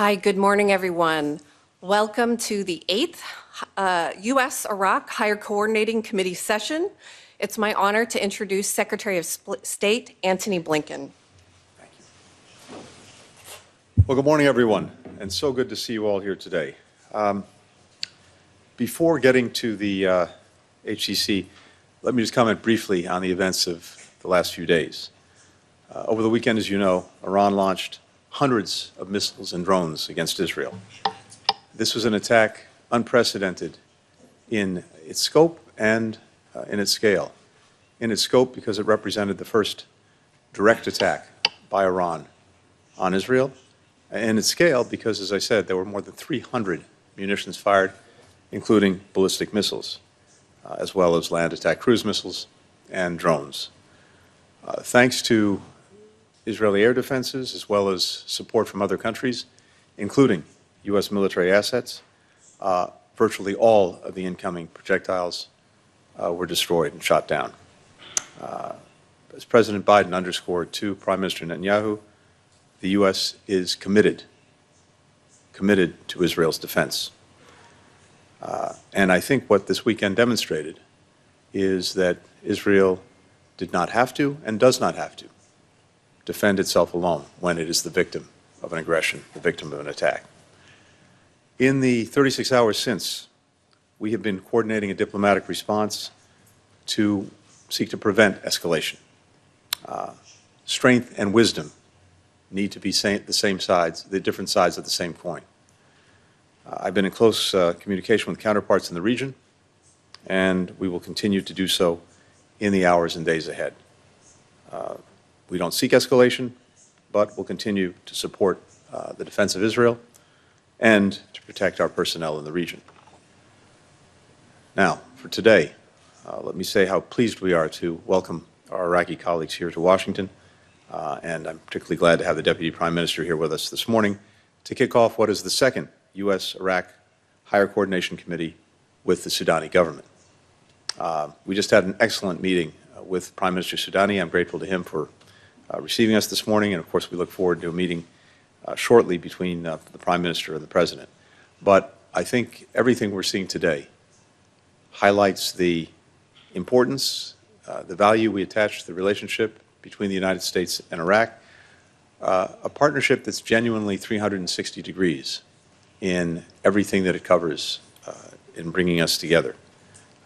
Hi, good morning, everyone. Welcome to the 8th U.S.-Iraq Higher Coordinating Committee session. It's my honor to introduce Secretary of State Antony Blinken. Thank you. Well, good morning, everyone, and so good to see you all here today. Before getting to the HCC, let me just comment briefly on the events of the last few days. Over the weekend, as you know, Iran launched hundreds of missiles and drones against Israel. This was an attack unprecedented in its scope and in its scale. In its scope because it represented the first direct attack by Iran on Israel, and its scale because, as I said, there were more than 300 munitions fired, including ballistic missiles, as well as land attack cruise missiles and drones. Thanks to Israeli air defenses, as well as support from other countries, including U.S. military assets, virtually all of the incoming projectiles were destroyed and shot down. As President Biden underscored to Prime Minister Netanyahu, the U.S. is committed to Israel's defense. And I think what this weekend demonstrated is that Israel did not have to and does not have to defend itself alone when it is the victim of an aggression, the victim of an attack. In the 36 hours since, we have been coordinating a diplomatic response to seek to prevent escalation. Strength and wisdom need to be the same sides, the different sides of the same coin. I've been in close communication with counterparts in the region, and we will continue to do so in the hours and days ahead. We don't seek escalation, but we'll continue to support the defense of Israel and to protect our personnel in the region. Now, for today, let me say how pleased we are to welcome our Iraqi colleagues here to Washington, and I'm particularly glad to have the Deputy Prime Minister here with us this morning to kick off what is the second U.S.-Iraq Higher Coordination Committee with the Sudani government. We just had an excellent meeting with Prime Minister Sudani. I'm grateful to him for receiving us this morning, and of course we look forward to a meeting shortly between the Prime Minister and the President. But I think everything we're seeing today highlights the importance, the value we attach to the relationship between the United States and Iraq, a partnership that's genuinely 360 degrees in everything that it covers in bringing us together.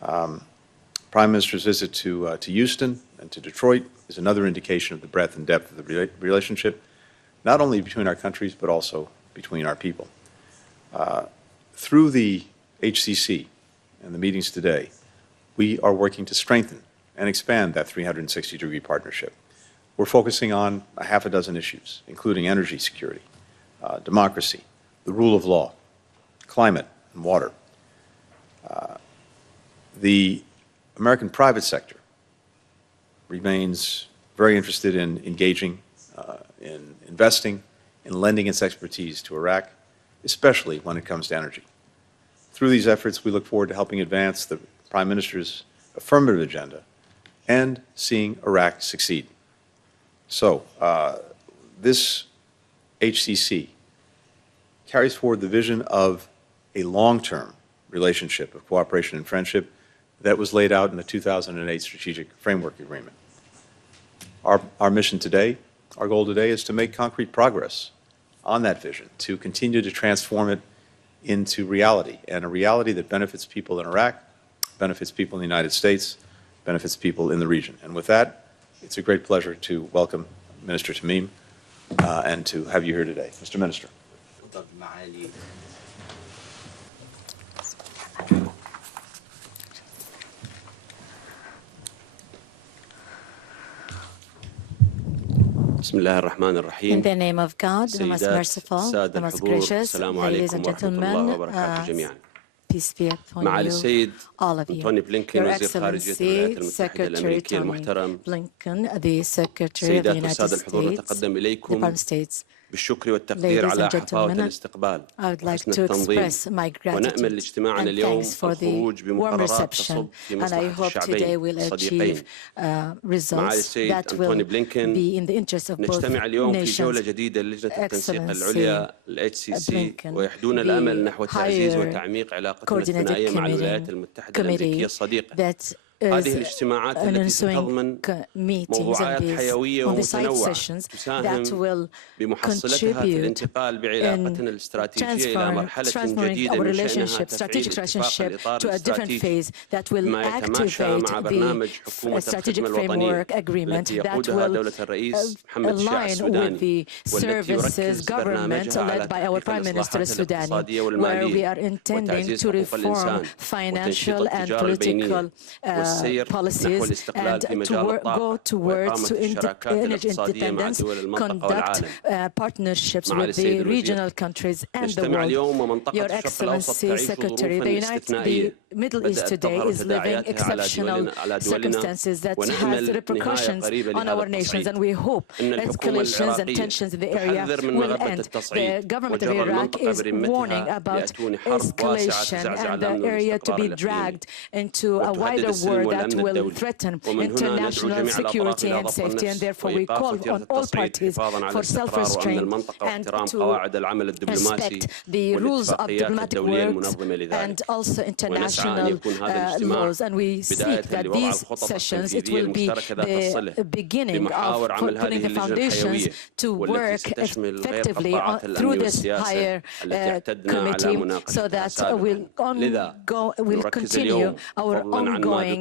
Prime Minister's visit to Houston and to Detroit is another indication of the breadth and depth of the relationship, not only between our countries, but also between our people. Through the HCC and the meetings today, we are working to strengthen and expand that 360-degree partnership. We're focusing on a half a dozen issues, including energy security, democracy, the rule of law, climate and water. The American private sector remains very interested in engaging, in investing, in lending its expertise to Iraq, especially when it comes to energy. Through these efforts, we look forward to helping advance the Prime Minister's affirmative agenda and seeing Iraq succeed. So, this HCC carries forward the vision of a long-term relationship of cooperation and friendship that was laid out in the 2008 Strategic Framework Agreement. Our mission today, our goal today, is to make concrete progress on that vision, to continue to transform it into reality, and a reality that benefits people in Iraq, benefits people in the United States, benefits people in the region. And with that, it's a great pleasure to welcome Minister Tamim and to have you here today. Mr. Minister. In the name of God, the most merciful, the most gracious, ladies and gentlemen, peace be upon you, all of you. Your Excellency, Secretary Tamim Blinken, the Secretary of the United States, Department of States, بالشكر والتقدير على حفاوة الاستقبال وحسن التنظيم ونأمل لاجتماعنا اليوم الخروج بمقررات تصب في مصلحة الشعبين الصديقين. معالي السيد أنتوني بلينكن نجتمع اليوم في جولة جديدة للجنة التنسيق العليا HCC ويحدون الأمل نحو تعزيز وتعميق علاقتنا الثنائية مع الولايات المتحدة الأمريكية الصديقة. هذه الاجتماعات التي تتضمن موضوعات حيوية ومتنوعة تساهم بمحصلتها في الانتقال بعلاقتنا الاستراتيجية إلى مرحلة جديدة من شأنها تفعيل اتفاق الإطار الاستراتيجي ما يتماشى مع برنامج حكومة الخدمة الوطنية التي يقودها دولة الرئيس محمد الشيع السوداني والتي يركز برنامجها على تحقيق الإصلاحات الاقتصادية والمالية وتعزيز حقوق الإنسان وتنشيط التجارة البينية policies and to go towards energy independence, conduct partnerships with the regional countries and the world. Your Excellency, Secretary, the Middle East today is living exceptional circumstances that has repercussions on our nations, and we hope escalations and tensions in the area will end. The government of Iraq is warning about escalation and the area to be dragged into a wider war that will threaten international security and safety, and therefore we call on all parties for self-restraint and to respect the rules of diplomatic work and also international laws. And we seek that these sessions, it will be the beginning of putting the foundations to work effectively through this higher committee, so that we'll continue our ongoing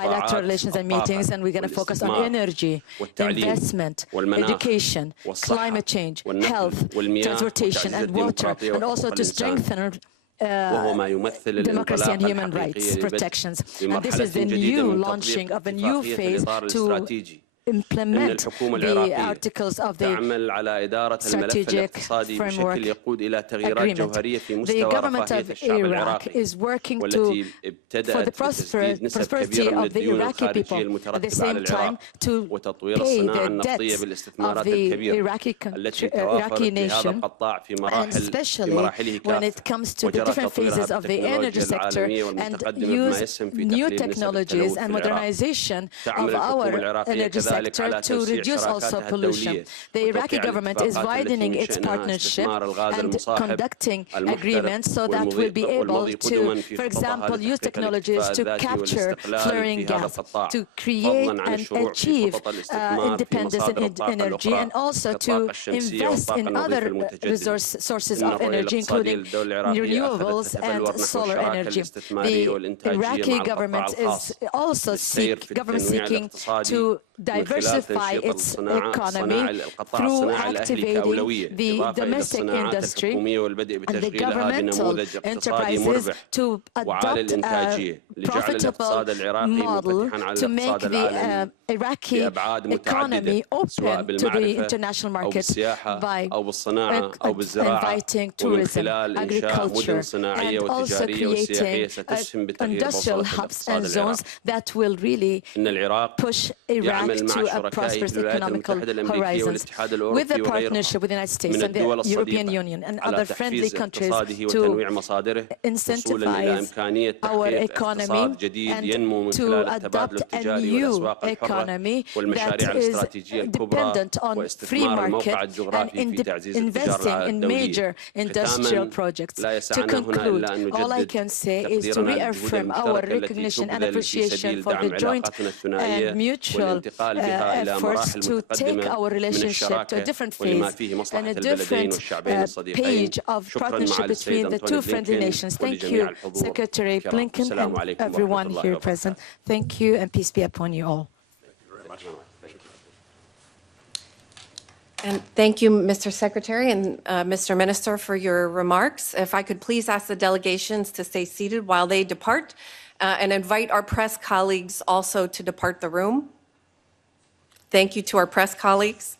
bilateral relations and meetings, and we're going to focus on energy, investment, education, climate change, health, transportation and water, and also to strengthen democracy and human rights protections. And this is the new launching of a new phase to implement the articles of the strategic framework agreement. The government of Iraq is working for the prosperity of the Iraqi people, at the same time to pay the debts of the Iraqi nation, and especially when it comes to the different phases of the energy sector, and use new technologies and modernization of our energy sector to reduce also pollution. The Iraqi government is widening its partnership and conducting agreements so that we'll be able to, for example, use technologies to capture flaring gas, to create and achieve independence in energy, and also to invest in other sources of energy, including renewables and solar energy. The Iraqi government is also seeking to diversify its economy through activating the domestic industry and the governmental enterprises to adopt a profitable model to make the Iraqi economy open to the international markets by inviting tourism, agriculture, and also creating industrial hubs and zones that will really push Iraq to a prosperous economical horizons, with the partnership with the United States and the European Union and other friendly countries to incentivize our economy and to adopt a new economy that is dependent on free market and investing in major industrial projects. To conclude, all I can say is to reaffirm our recognition and appreciation for the joint and mutual efforts to take our relationship to a different phase and a different page of partnership between the two friendly nations. Thank you, Secretary Blinken, and everyone here present. Thank you, and peace be upon you all. And thank you, Mr. Secretary and Mr. Minister, for your remarks. If I could please ask the delegations to stay seated while they depart, and invite our press colleagues also to depart the room. Thank you to our press colleagues.